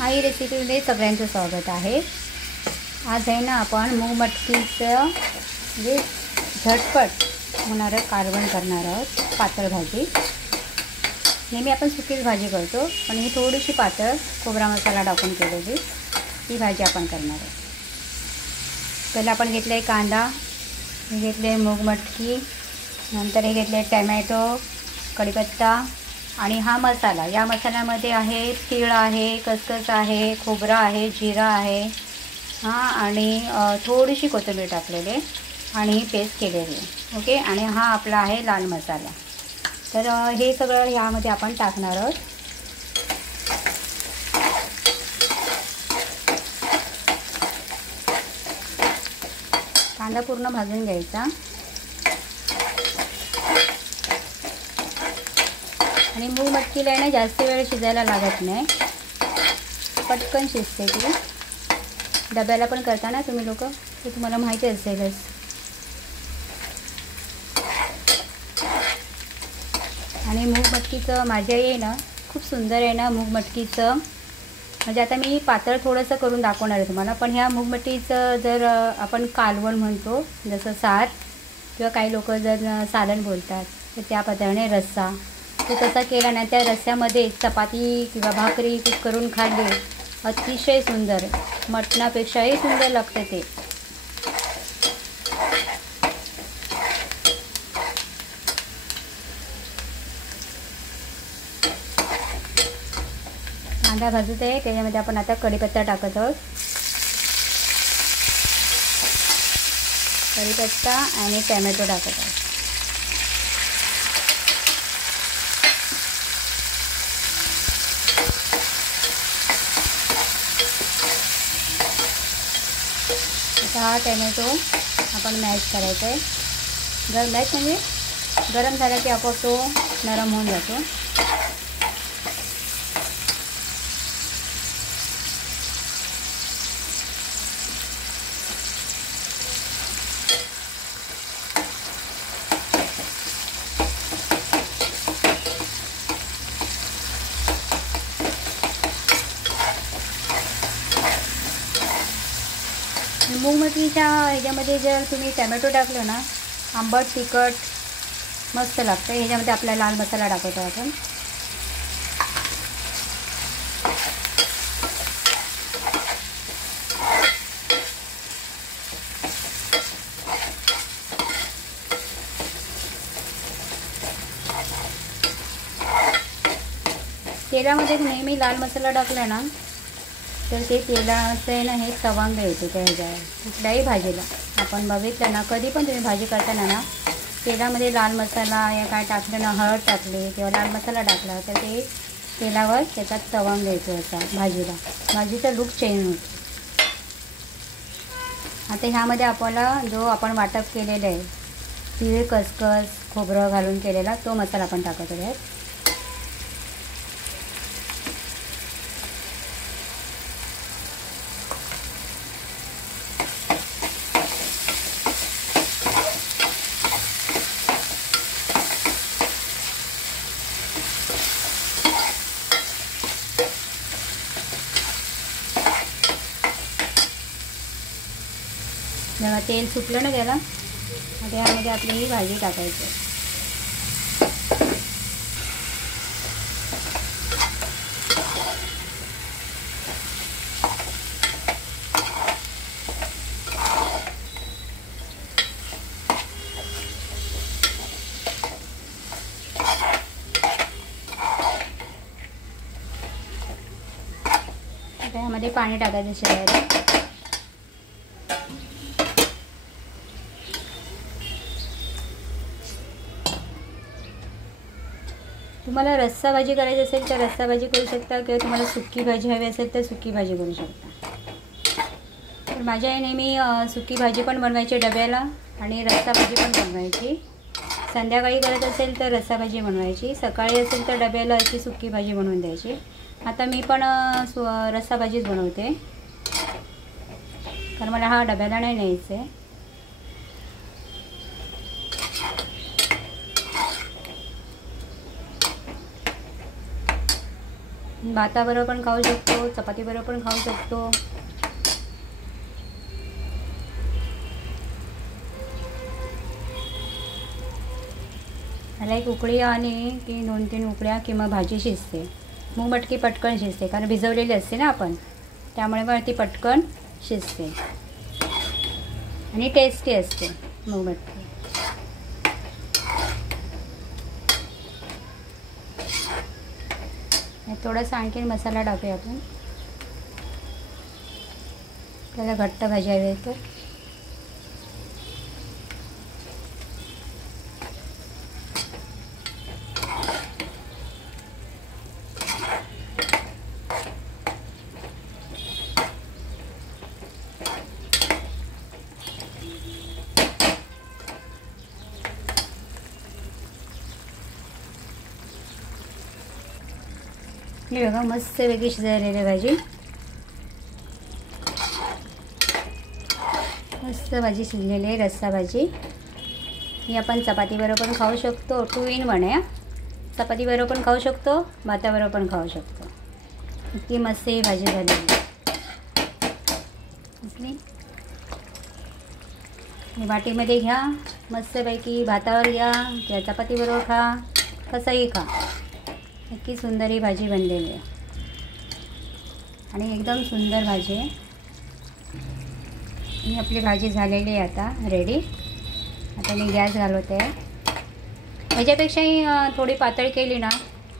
आई रेसिपीमध्ये सगळ्यांचं स्वागत आहे। आज आहे ना आपण मूग मटकीचं म्हणजे झटपट होणारं कालवण करणार आहोत। पातळ भाजी, नेहमी आपण सुकीच भाजी करतो, पण ही थोडीशी पातळ खोबरा मसाला टाकून केलेली ही भाजी आपण करणार आहोत। पहिला आपण घेतले कांदा, हे घेतले मूग मटकी, नंतर हे घेतले टोमॅटो, कढीपत्ता आणि हा मसाला। या मसाल्यामध्ये आहे तीळ आहे, खसखस आहे, खोबरा आहे, जिरा आहे आणि थोडीशी कोथिंबीर टाकलेली आणि ही पेस्ट केलेली आहे। ओके, आणि हा आपला आहे लाल मसाला। तर हे सगळं यामध्ये आपण टाकणार आहोत। कांदा पूर्ण भाजून घ्यायचा आणि मूग मटकीला आहे ना जास्त वेळ शिजायला लागत नाही, पटकन शिजते ती। डब्याला पण करता ना तुम्ही लोक, ते तुम्हाला माहिती असेलच। आणि मूग मटकीचं माझ्या आहे ना खूप सुंदर आहे ना मूग मटकीचं, म्हणजे आता मी पातळ थोडंसं करून दाखवणार आहे तुम्हाला। पण ह्या मूग मटकीचं जर आपण कालवण म्हणतो, जसं सार किंवा काही लोक जर सालन बोलतात, तर त्या पद्धतीने रस्सा तो तसा केला ना, त्या रस्स्यामध्ये चपाती किंवा भाकरी तूप करून खाल्ली, अतिशय सुंदर, मटणापेक्षाही सुंदर लागते ते। कांदा भाजत आहे, त्याच्यामध्ये आपण आता कढीपत्ता टाकत आहोत। कढीपत्ता आणि टोमॅटो टाकत आहोत। हा टोमॅटो आपण मॅश करायचा आहे। मॅश म्हणजे गरम झाला की आपोआप तो नरम होऊन जातो। मूग मटकीच्या ह्याच्यामध्ये जर तुम्ही टोमॅटो टाकलं ना, आंबट तिखट मस्त लागतं। ह्याच्यामध्ये आपला लाल मसाला टाकतो आपण। तेलामध्ये नेहमी लाल मसाला टाकला ना, तर ते तेलाचं आहे ना हे तवांग येतो त्या ह्याच्यावर। कुठल्याही भाजीला आपण बघितलं ना, कधी पण तुम्ही भाजी करताना ना, तेलामध्ये लाल मसाला या काय टाकलं ना, हळद टाकली किंवा लाल मसाला टाकला, तर ते तेलावर त्याच्यात तवांग येतो असा भाजीला, भाजीचा लुक चेंज होतो। आता ह्यामध्ये आपल्याला जो आपण वाटप केलेलं आहे तीळ, खसखस, खोबरं घालून केलेला तो मसाला आपण टाकत आहोत। जेव्हा तेल सुटलं ना त्याला, आता यामध्ये आपली ही भाजी टाकायची। आता यामध्ये पाणी टाकायचं शिजायला। तुम्हाला रस्सा भाजी करायची असेल तर रस्सा भाजी करू शकता, किंवा तुम्हाला सुकी भाजी हवी असेल तर सुकी भाजी करू शकता। तर माझ्या आई नेहमी सुकी भाजी पण बनवायची डब्याला आणि रस्सा भाजी पण बनवायची। संध्याकाळी करत असेल तर रस्सा भाजी बनवायची, सकाळी असेल तर डब्याला अशी सुकी भाजी बनवून द्यायची। आता मी पण रस्सा भाजीच बनवते, कारण मला हा डब्याला नाही न्यायचं आहे। भाताबरोबर पण खाऊ शकतो, चपातीबरोबर पण खाऊ शकतो. ह्याला एक उकळी आली की 2-3 उकळ्या किंवा भाजी शिजते. मूग मटकी पटकन शिजते कारण भिजवलेली असते ना आपण, त्यामुळे मग ती पटकन शिजते आणि टेस्टी असते मूग मटकी. थोडासा आणखीन मसाला टाकूया आपण, त्याला घट्ट भाजी हवी तर. ही बघा मस्त वेगळी शिजलेली भाजी, मस्त भाजी शिजलेली आहे. रस्सा भाजी ही आपण चपातीबरोबर पण खाऊ शकतो. 2 in 1 आहे. चपातीबरोबर पण खाऊ शकतो, भाताबरोबर पण खाऊ शकतो. इतकी मस्त ही भाजी झालेली असली. वाटीमध्ये घ्या, मस्तपैकी भातावर घ्या किंवा चपातीबरोबर खा, कसंही खा. इतकी सुंदर ही भाजी बनलेली आहे आणि एकदम सुंदर भाजी आहे. ही आपली भाजी झालेली आहे आता रेडी. आता मी गॅस घालवते आहे. ह्याच्यापेक्षाही थोडी पातळ केली ना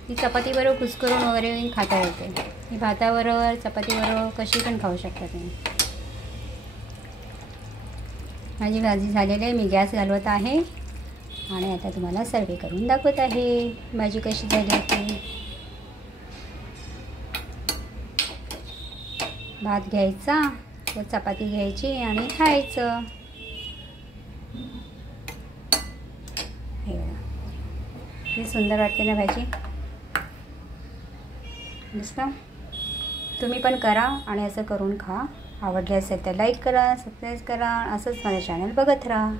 ती चपातीबरोबर कुस्करून वगैरे खाता येते. ही भाताबरोबर चपातीबरोबर कशी पण खाऊ शकता तुम्ही. माझी भाजी झालेली आहे. मी गॅस घालवत आहे आणि आता तुम्हाला सर्व करून दाखवत आहे भाजी कशी झाली होती. भात घ्यायचा, तर चपाती घ्यायची आणि खायचं. हे सुंदर वाटते ना भाजी, दिसतं. तुम्ही पण करा आणि असं करून खा. आवडले असेल तर लाईक करा, सबस्क्राईब करा. असंच माझं चॅनल बघत राहा.